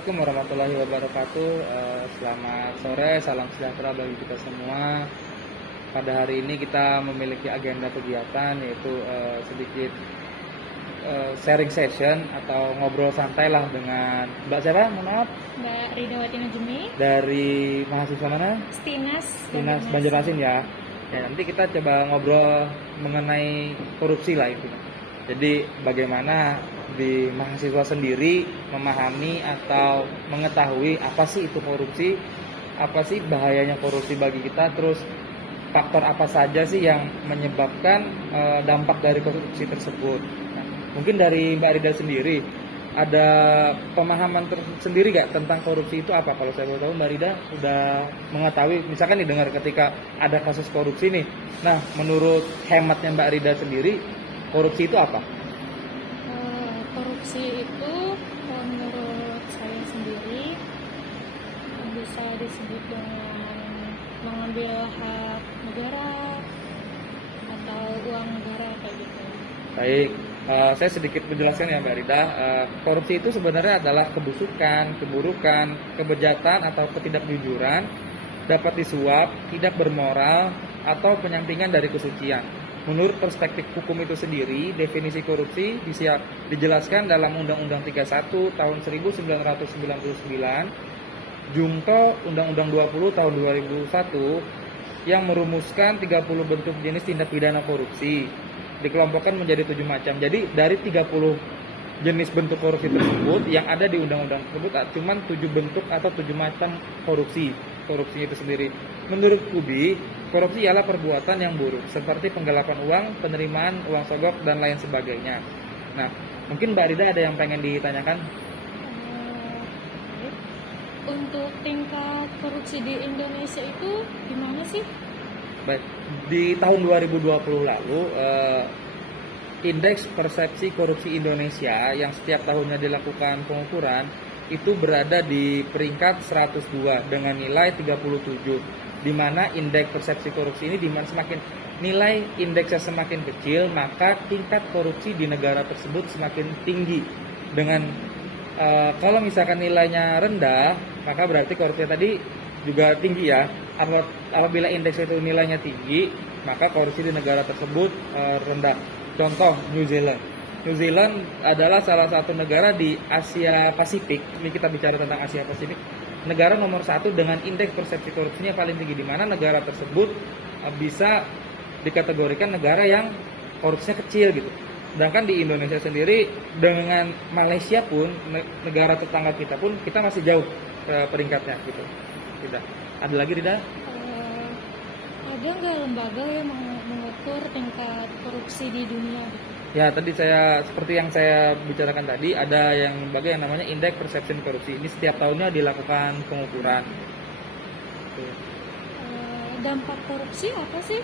Assalamualaikum warahmatullahi wabarakatuh. Selamat sore, salam sejahtera bagi kita semua. Pada hari ini kita memiliki agenda kegiatan yaitu sedikit sharing session atau ngobrol santai lah dengan Mbak siapa? Mohon maaf. Mbak Ridawati Najumi Dari mahasiswa mana? Stinas Banjarmasin ya. Ya, nanti kita coba ngobrol mengenai korupsi lah itu. Jadi bagaimana di mahasiswa sendiri memahami atau mengetahui apa sih itu korupsi, apa sih bahayanya korupsi bagi kita, terus faktor apa saja sih yang menyebabkan dampak dari korupsi tersebut. Nah, mungkin dari Mbak Rida sendiri ada pemahaman tersendiri gak tentang korupsi itu apa? Kalau saya mau tahu Mbak Rida udah mengetahui, misalkan didengar ketika ada kasus korupsi nih. Nah, menurut hematnya Mbak Rida sendiri, korupsi itu apa? Korupsi itu menurut saya sendiri bisa disebut dengan mengambil hak negara atau uang negara kayak gitu. Baik, saya sedikit menjelaskan ya Mbak Rida. Korupsi itu sebenarnya adalah kebusukan, keburukan, kebejatan atau ketidakjujuran, dapat disuap, tidak bermoral, atau penyampingan dari kesucian. Menurut perspektif hukum itu sendiri, definisi korupsi dijelaskan dalam Undang-Undang 31 tahun 1999, Junto Undang-Undang 20 tahun 2001 yang merumuskan 30 bentuk jenis tindak pidana korupsi. Dikelompokkan menjadi 7 macam. Jadi dari 30 jenis bentuk korupsi tersebut yang ada di undang-undang tersebut cuma 7 bentuk atau 7 macam korupsi itu sendiri. Menurut Kubi, korupsi ialah perbuatan yang buruk seperti penggelapan uang, penerimaan uang sogok dan lain sebagainya. Nah, mungkin Mbak Rida ada yang pengen ditanyakan? Untuk tingkat korupsi di Indonesia itu gimana sih? Baik, di tahun 2020 lalu Indeks Persepsi Korupsi Indonesia yang setiap tahunnya dilakukan pengukuran itu berada di peringkat 102 dengan nilai 37, di mana indeks persepsi korupsi ini dimana semakin nilai indeksnya semakin kecil maka tingkat korupsi di negara tersebut semakin tinggi. Dengan kalau misalkan nilainya rendah maka berarti korupsinya tadi juga tinggi ya. Apabila indeks itu nilainya tinggi maka korupsi di negara tersebut rendah. Contoh New Zealand. New Zealand adalah salah satu negara di Asia Pasifik. Ini kita bicara tentang Asia Pasifik. Negara nomor 1 dengan indeks persepsi korupsinya paling tinggi, di mana negara tersebut bisa dikategorikan negara yang korupsinya kecil gitu. Sedangkan di Indonesia sendiri dengan Malaysia pun negara tetangga kita pun kita masih jauh ke peringkatnya gitu. Tidak. Ada lagi tidak? Ada nggak lembaga yang mengukur tingkat korupsi di dunia? Ya, tadi seperti yang saya bicarakan tadi, ada yang lembaga yang namanya Indeks Persepsi Korupsi. Ini setiap tahunnya dilakukan pengukuran. Dampak korupsi apa sih?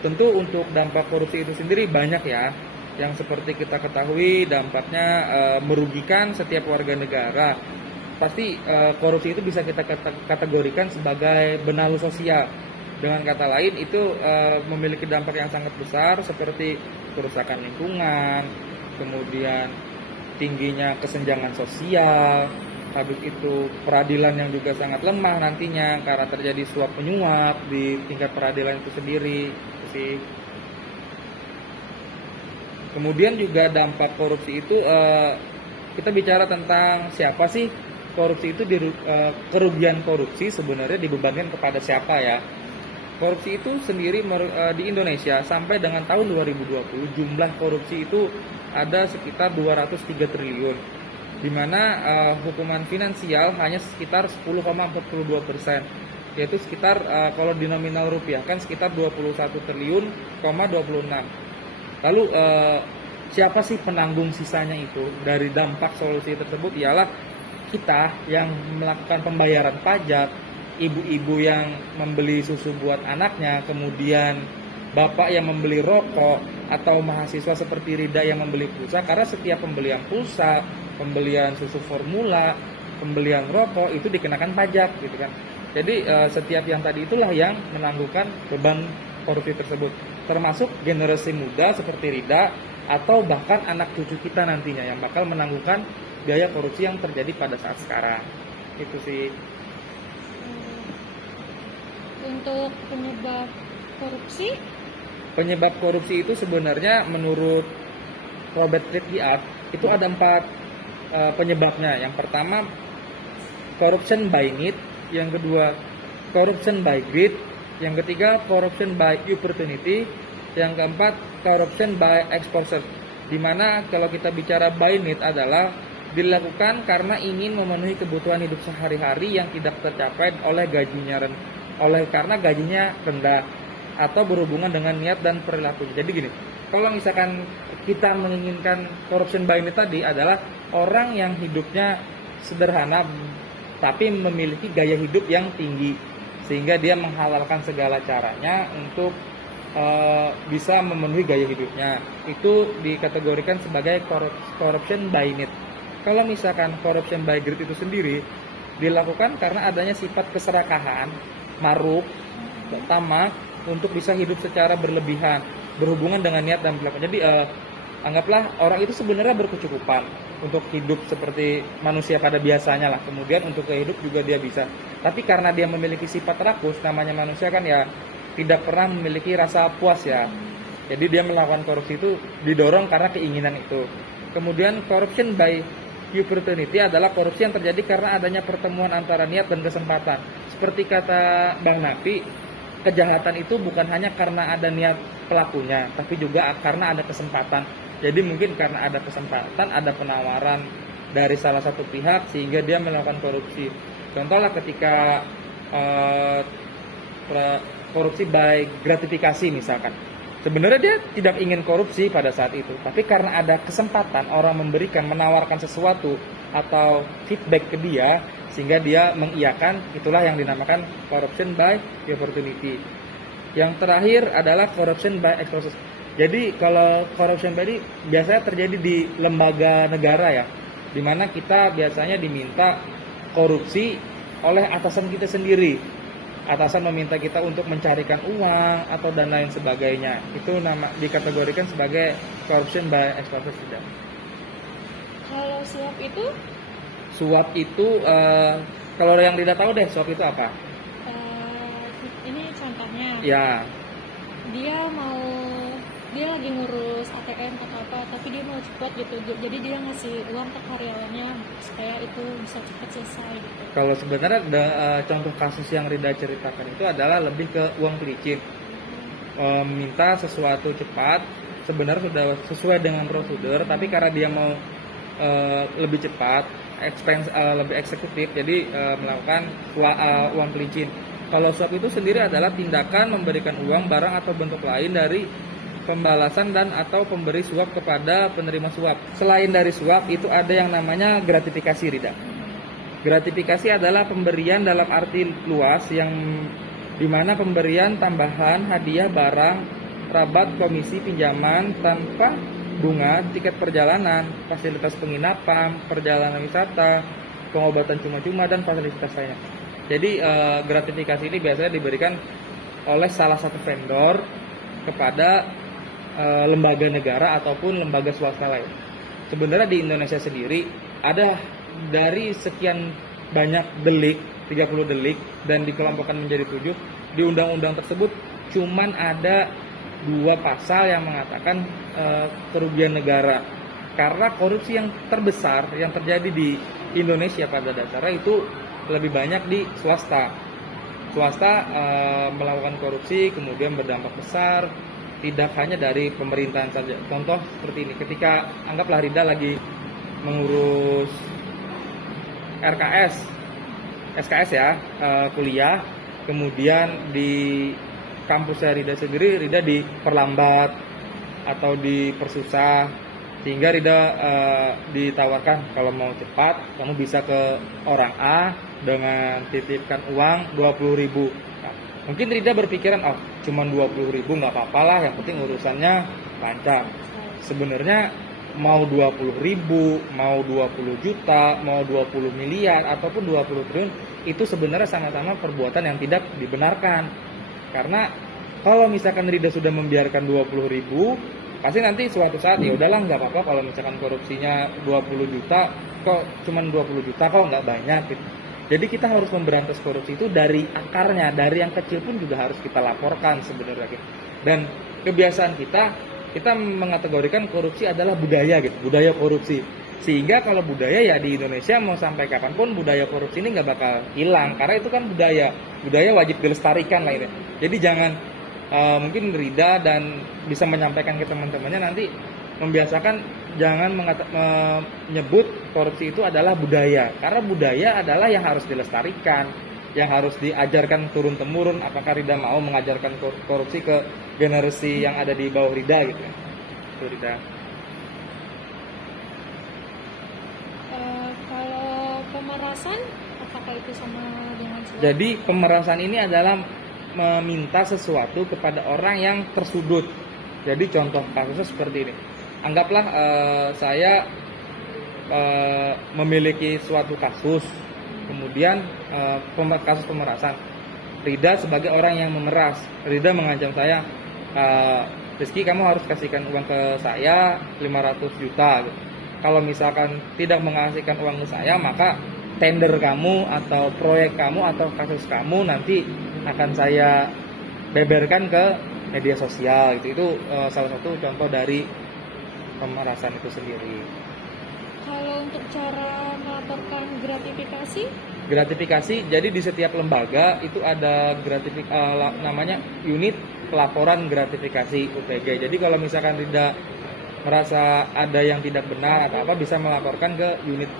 Tentu untuk dampak korupsi itu sendiri banyak ya. Yang seperti kita ketahui dampaknya merugikan setiap warga negara. Pasti korupsi itu bisa kita kategorikan sebagai benalu sosial. Dengan kata lain itu memiliki dampak yang sangat besar seperti kerusakan lingkungan, kemudian tingginya kesenjangan sosial, habis itu peradilan yang juga sangat lemah nantinya karena terjadi suap menyuap di tingkat peradilan itu sendiri sih. Kemudian juga dampak korupsi itu kita bicara tentang siapa sih korupsi itu, kerugian korupsi sebenarnya dibebankan kepada siapa ya. Korupsi itu sendiri di Indonesia sampai dengan tahun 2020 jumlah korupsi itu ada sekitar 203 triliun, di mana hukuman finansial hanya sekitar 10,42%, yaitu sekitar kalau di nominal rupiah kan sekitar 21 triliun,26. Lalu siapa sih penanggung sisanya itu dari dampak solusi tersebut? Ialah kita yang melakukan pembayaran pajak, ibu-ibu yang membeli susu buat anaknya, kemudian bapak yang membeli rokok, atau mahasiswa seperti Rida yang membeli pulsa. Karena setiap pembelian pulsa, pembelian susu formula, pembelian rokok itu dikenakan pajak gitu kan. Jadi setiap yang tadi itulah yang menangguhkan beban korupsi tersebut, termasuk generasi muda seperti Rida atau bahkan anak cucu kita nantinya yang bakal menangguhkan biaya korupsi yang terjadi pada saat sekarang. Itu sih. Untuk Penyebab korupsi itu sebenarnya menurut Robert Redgiat itu ada 4 penyebabnya. Yang pertama corruption by need, yang kedua corruption by greed, yang ketiga corruption by opportunity, yang keempat corruption by exposure. Dimana kalau kita bicara by need adalah dilakukan karena ingin memenuhi kebutuhan hidup sehari-hari yang tidak tercapai karena gajinya rendah atau berhubungan dengan niat dan perilakunya. Jadi gini, kalau misalkan kita menginginkan corruption by need tadi adalah orang yang hidupnya sederhana tapi memiliki gaya hidup yang tinggi sehingga dia menghalalkan segala caranya untuk bisa memenuhi gaya hidupnya. Itu dikategorikan sebagai corruption by need. Kalau misalkan corruption by greed itu sendiri dilakukan karena adanya sifat keserakahan, maruk, tamak untuk bisa hidup secara berlebihan, berhubungan dengan niat dan perilaku. Jadi anggaplah orang itu sebenarnya berkecukupan untuk hidup seperti manusia pada biasanya lah. Kemudian untuk kehidup juga dia bisa. Tapi karena dia memiliki sifat rakus, namanya manusia kan ya tidak pernah memiliki rasa puas ya. Jadi dia melakukan korupsi itu didorong karena keinginan itu. Kemudian corruption by opportunity adalah korupsi yang terjadi karena adanya pertemuan antara niat dan kesempatan. Seperti kata Bang Napi, kejahatan itu bukan hanya karena ada niat pelakunya, tapi juga karena ada kesempatan. Jadi mungkin karena ada kesempatan, ada penawaran dari salah satu pihak sehingga dia melakukan korupsi. Contohnya ketika korupsi by gratifikasi misalkan. Sebenarnya dia tidak ingin korupsi pada saat itu, tapi karena ada kesempatan orang menawarkan sesuatu atau feedback ke dia, sehingga dia mengiyakan, itulah yang dinamakan corruption by opportunity. Yang terakhir adalah corruption by exposure. Jadi kalau corruption by ini biasanya terjadi di lembaga negara ya, dimana kita biasanya diminta korupsi oleh atasan kita sendiri. Atasan meminta kita untuk mencarikan uang atau dan lain sebagainya. Itu dikategorikan sebagai corruption by exposure tidak. Kalau suap itu? Suap itu kalau yang tidak tahu deh suap itu apa? Ini contohnya. Ya. Dia lagi ngurus ATM atau apa, tapi dia mau cepat gitu. Jadi dia ngasih uang ke karyawannya supaya itu bisa cepat selesai gitu. Kalau sebenarnya contoh kasus yang Rida ceritakan itu adalah lebih ke uang pelicin. Minta sesuatu cepat, sebenarnya sudah sesuai dengan prosedur, tapi karena dia mau lebih cepat, lebih eksekutif, jadi melakukan uang pelicin. Kalau suap itu sendiri adalah tindakan memberikan uang, barang atau bentuk lain dari pembalasan dan atau pemberi suap kepada penerima suap. Selain dari suap itu ada yang namanya gratifikasi, Rida. Gratifikasi adalah pemberian dalam arti luas yang dimana pemberian tambahan hadiah barang, rabat, komisi, pinjaman tanpa bunga, tiket perjalanan, fasilitas penginapan, perjalanan wisata, pengobatan cuma-cuma dan fasilitas lainnya. Jadi gratifikasi ini biasanya diberikan oleh salah satu vendor kepada lembaga negara ataupun lembaga swasta lain. Sebenarnya di Indonesia sendiri ada dari sekian banyak delik, 30 delik dan dikelompokkan menjadi 7. Di undang-undang tersebut cuman ada 2 pasal yang mengatakan kerugian negara. Karena korupsi yang terbesar yang terjadi di Indonesia pada dasarnya itu lebih banyak di swasta. Swasta melakukan korupsi kemudian berdampak besar. Tidak hanya dari pemerintahan saja. Contoh seperti ini, ketika anggaplah Rida lagi mengurus SKS ya, kuliah, kemudian di kampusnya Rida sendiri, Rida diperlambat atau dipersusah, sehingga Rida ditawarkan kalau mau cepat, kamu bisa ke orang A dengan titipkan uang 20.000. Mungkin Rida berpikiran, oh cuma 20.000 nggak apa-apa lah, yang penting urusannya lancar. Sebenarnya mau 20.000, mau 20 juta, mau 20 miliar, ataupun 20 triliun, itu sebenarnya sama-sama perbuatan yang tidak dibenarkan. Karena kalau misalkan Rida sudah membiarkan 20.000, pasti nanti suatu saat ya udahlah nggak apa-apa kalau misalkan korupsinya 20 juta, kok cuman 20 juta kok nggak banyak gitu. Jadi kita harus memberantas korupsi itu dari akarnya, dari yang kecil pun juga harus kita laporkan sebenarnya gitu. Dan kebiasaan kita mengategorikan korupsi adalah budaya gitu, budaya korupsi. Sehingga kalau budaya ya di Indonesia mau sampai kapanpun budaya korupsi ini nggak bakal hilang karena itu kan budaya wajib dilestarikan lah ini. Jadi jangan mungkin Rida dan bisa menyampaikan ke teman-temannya nanti membiasakan jangan menyebut korupsi itu adalah budaya karena budaya adalah yang harus dilestarikan, yang harus diajarkan turun temurun. Apakah Rida mau mengajarkan korupsi ke generasi yang ada di bawah Rida gitu? Itu Rida. Kalau pemerasan, apakah itu sama dengan suap? Jadi pemerasan ini adalah meminta sesuatu kepada orang yang tersudut. Jadi contoh kasusnya seperti ini. Anggaplah saya memiliki suatu kasus, kemudian kasus pemerasan. Rida sebagai orang yang memeras, Rida mengancam saya, Rizky kamu harus kasihkan uang ke saya 500 juta. Kalau misalkan tidak mengasihkan uang ke saya, maka tender kamu atau proyek kamu atau kasus kamu nanti akan saya beberkan ke media sosial gitu. Itu salah satu contoh dari pemerasan itu sendiri. Kalau untuk cara melaporkan Gratifikasi, jadi di setiap lembaga itu ada namanya unit pelaporan gratifikasi UPG. Jadi kalau misalkan tidak merasa ada yang tidak benar atau apa, bisa melaporkan ke unit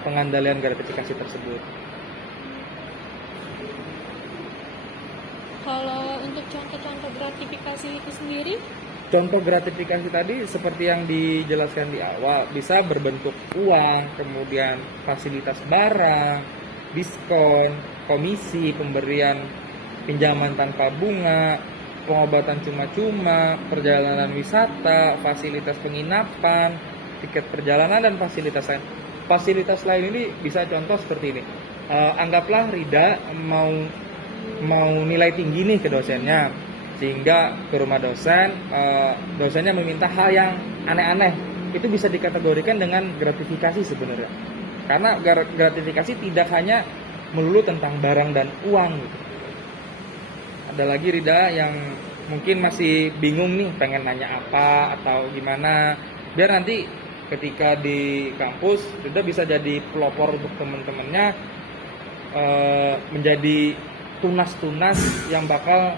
pengandalian gratifikasi tersebut. Kalau untuk contoh-contoh gratifikasi itu sendiri? Contoh gratifikasi tadi seperti yang dijelaskan di awal, bisa berbentuk uang, kemudian fasilitas barang, diskon, komisi, pemberian pinjaman tanpa bunga, pengobatan cuma-cuma, perjalanan wisata, fasilitas penginapan, tiket perjalanan, dan fasilitas lain. Fasilitas lain ini bisa contoh seperti ini. Anggaplah Rida mau nilai tinggi nih ke dosennya, sehingga ke rumah dosen, dosennya meminta hal yang aneh-aneh. Itu bisa dikategorikan dengan gratifikasi sebenarnya. Karena gratifikasi tidak hanya melulu tentang barang dan uang gitu. Ada lagi Rida yang mungkin masih bingung nih, pengen nanya apa atau gimana, biar nanti ketika di kampus Rida bisa jadi pelopor untuk teman-temannya, menjadi tunas-tunas yang bakal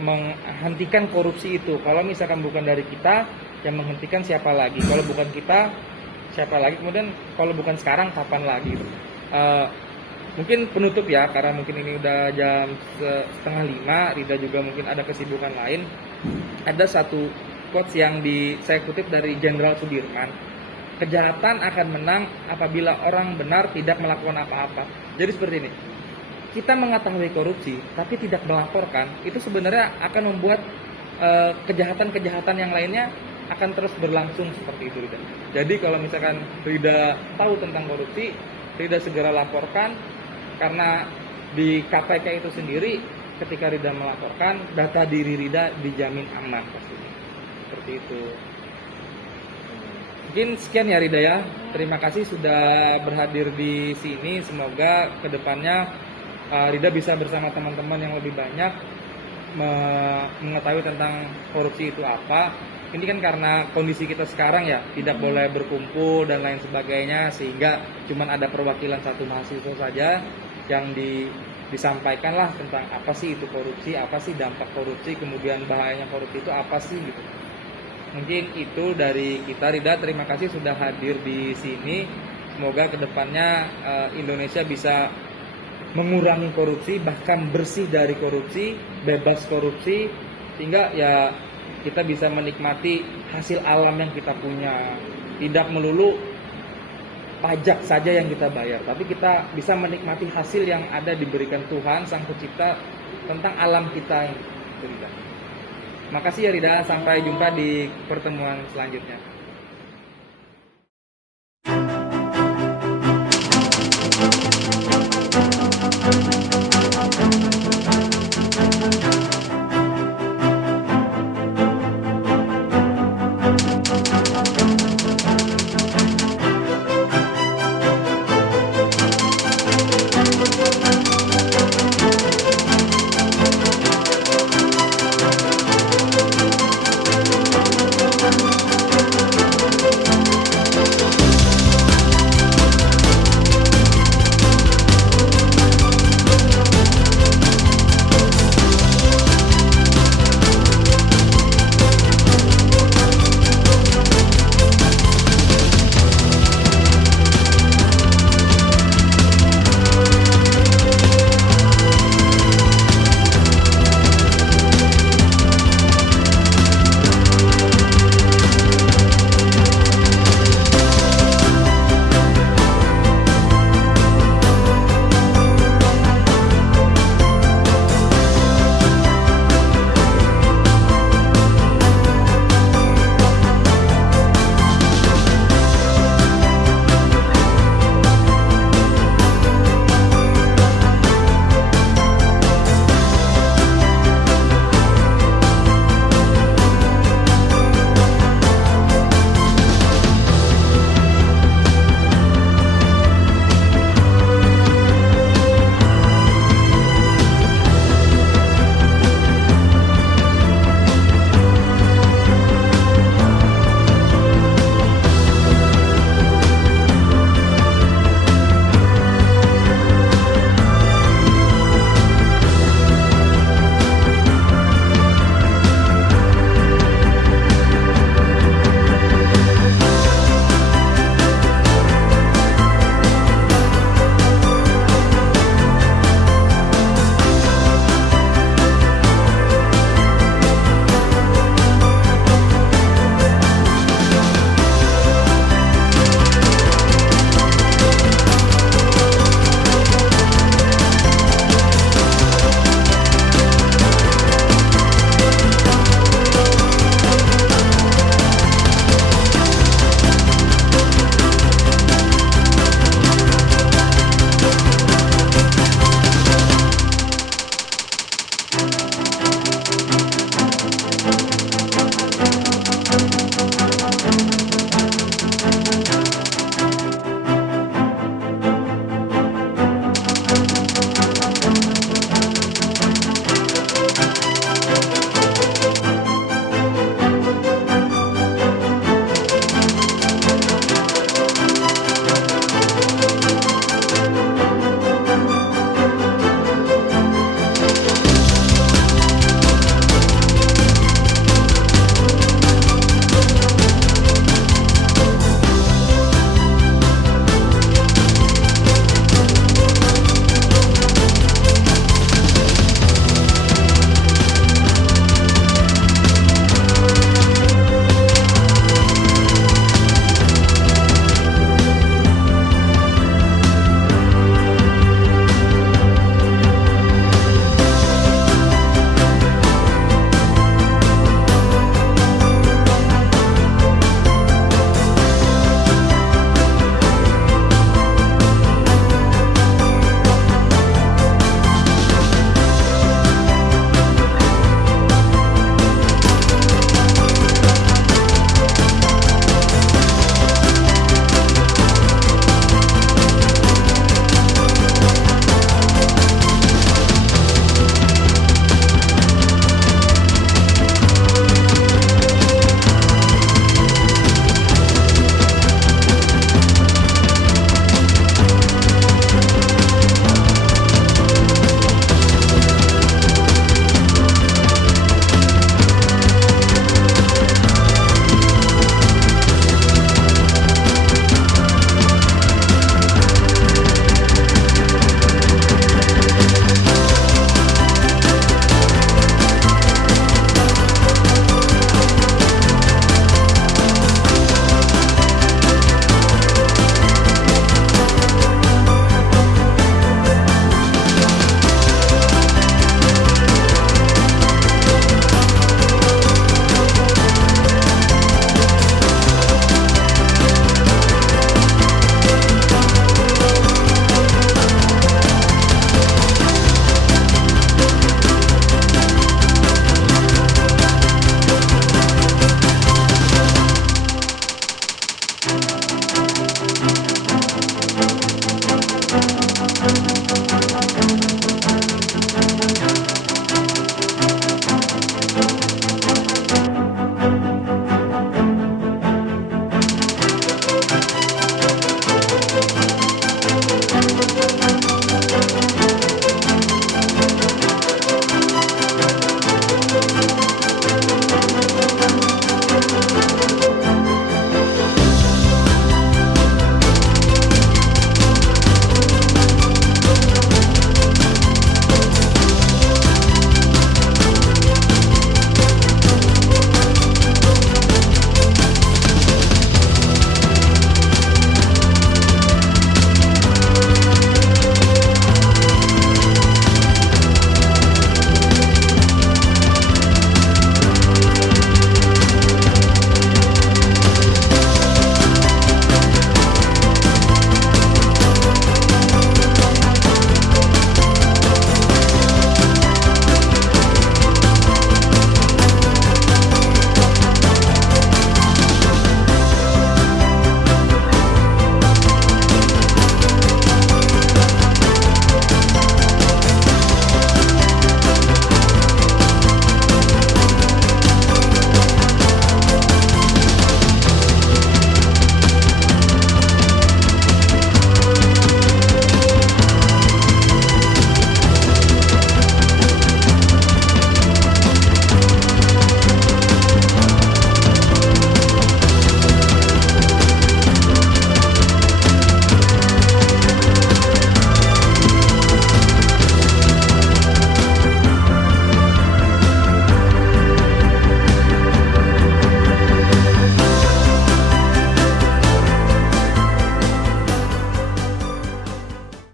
menghentikan korupsi itu. Kalau misalkan bukan dari kita, yang menghentikan siapa lagi? Kalau bukan kita, siapa lagi? Kemudian kalau bukan sekarang, kapan lagi? Mungkin penutup ya, karena mungkin ini udah jam 4:30. Rida juga mungkin ada kesibukan lain. Ada satu quotes yang saya kutip dari Jenderal Sudirman. Kejahatan akan menang apabila orang benar tidak melakukan apa-apa. Jadi seperti ini. Kita mengetahui korupsi tapi tidak melaporkan, itu sebenarnya akan membuat kejahatan-kejahatan yang lainnya akan terus berlangsung seperti itu, Rida. Jadi kalau misalkan Rida tahu tentang korupsi, Rida segera laporkan, karena di KPK itu sendiri ketika Rida melaporkan, data diri Rida dijamin aman pastinya. Seperti itu. Mungkin sekian ya Rida ya. Terima kasih sudah berhadir di sini. Semoga kedepannya Rida bisa bersama teman-teman yang lebih banyak mengetahui tentang korupsi itu apa. Ini kan karena kondisi kita sekarang ya, tidak boleh berkumpul dan lain sebagainya, sehingga cuma ada perwakilan satu mahasiswa saja yang disampaikanlah tentang apa sih itu korupsi, apa sih dampak korupsi, kemudian bahayanya korupsi itu apa sih gitu. Mungkin itu dari kita. Rida, terima kasih sudah hadir di sini. Semoga kedepannya Indonesia bisa mengurangi korupsi, bahkan bersih dari korupsi, bebas korupsi, sehingga ya kita bisa menikmati hasil alam yang kita punya. Tidak melulu pajak saja yang kita bayar, tapi kita bisa menikmati hasil yang ada diberikan Tuhan Sang Pencipta tentang alam kita. Makasih ya Rida, sampai jumpa di pertemuan selanjutnya.